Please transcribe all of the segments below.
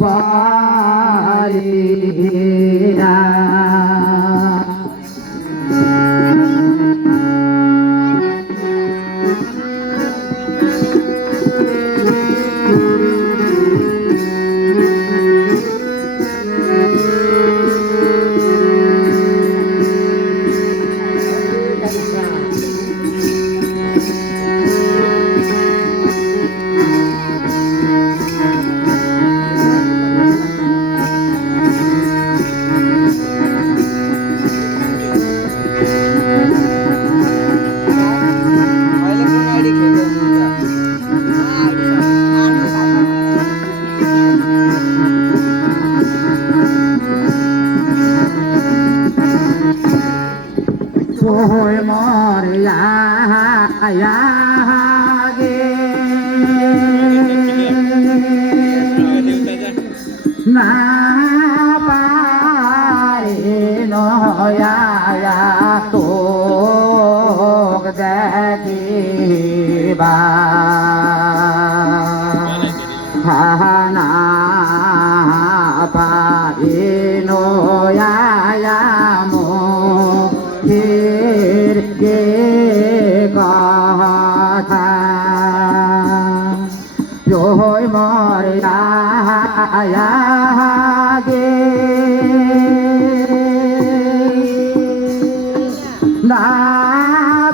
বাড়িয়া Ôi mor ya ya ge na pare no ya ya to de ki ba ha na pare no ya ya mo गे गाथा यो मरिया गे ना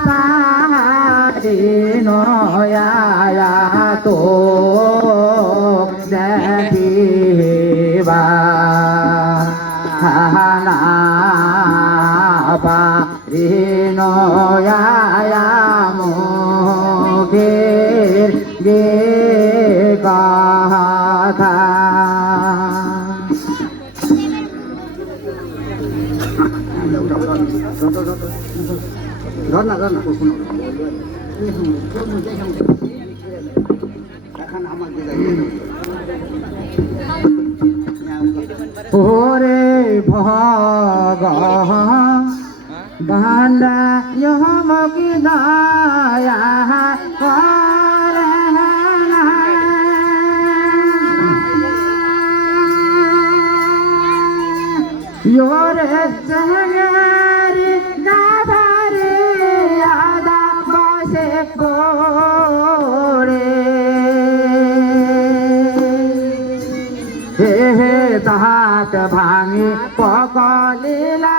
पारी नया तो देखिबा ना Rino ya ya mukir ge katha Đó là Ore bhaga Banda yomokidaya karana Yore sangari dadare ada base kore He tahat bhangi pokolila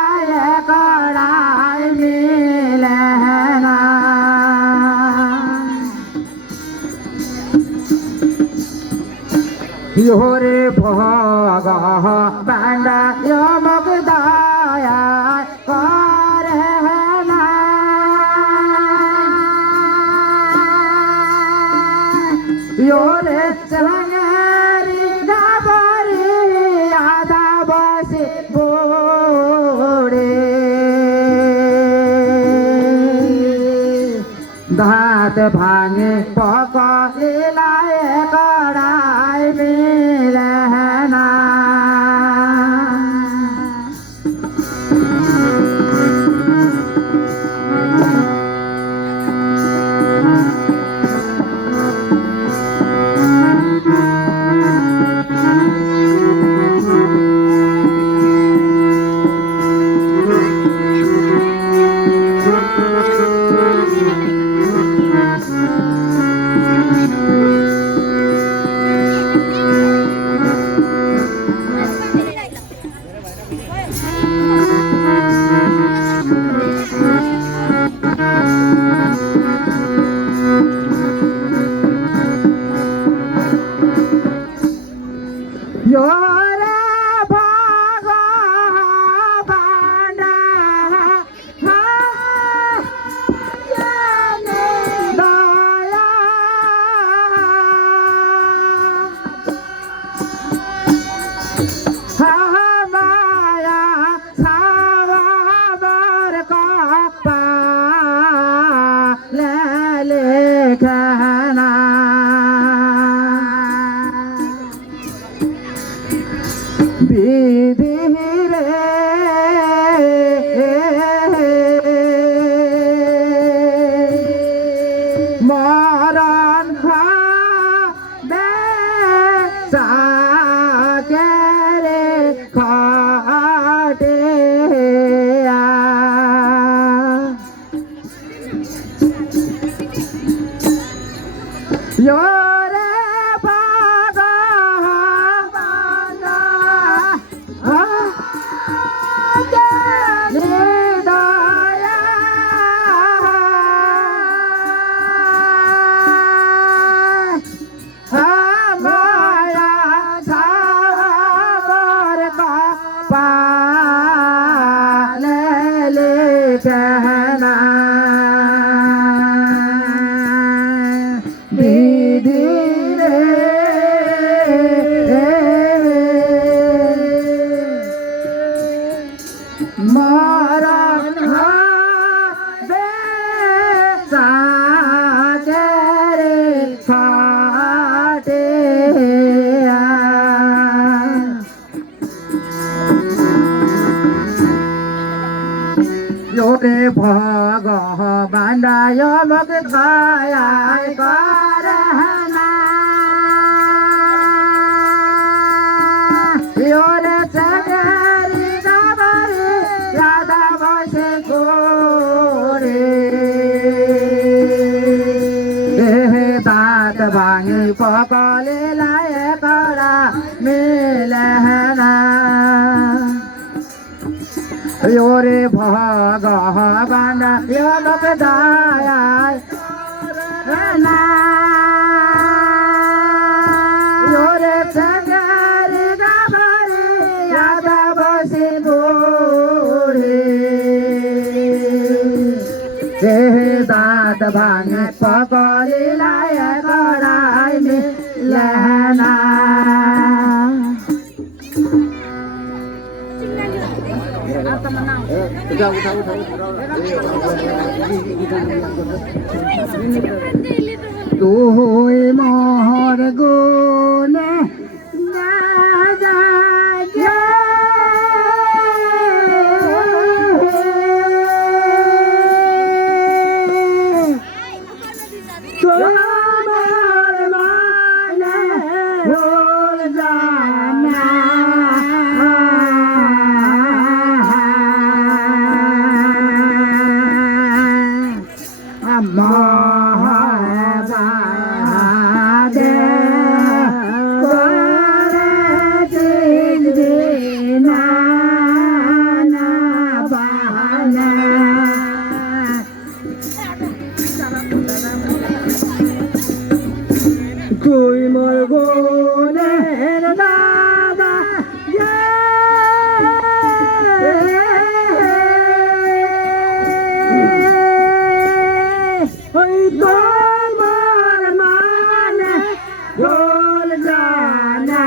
karai milena Yore bhaga banda yomokdaya karena Yore sangari dabari ada basi bore दात भांगे पकड़िला कड़ाई मिलना साकेरे खाटे योरे भागा बांधा निदाया माया सावर का पाले ले कहना दीदी रे मरण दे साकेरे खाटे योरे भगवान यमक खाया करहना योरे चकरी गबरी राधा बसे गोरे दात भांगी पकले लाए करा मिलहना योरे भगवान यमक दाया योरे चकरी गबरी राधा बसे गोरे दात भांगे पकड़ी लाए कड़ाई में लहना तू मोहर गुने ना जागे तुम्हार माने भूल जाना कोई मोर गोने दादा तुम्हार माने भूल जाना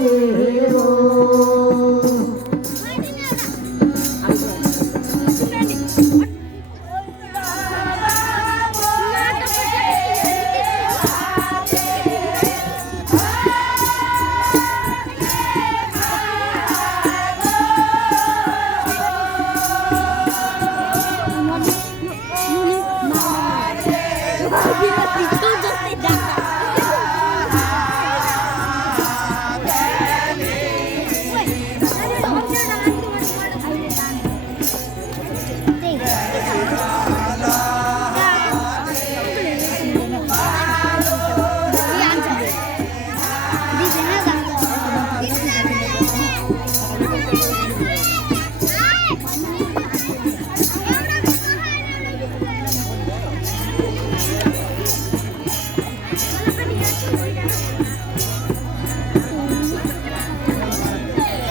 रे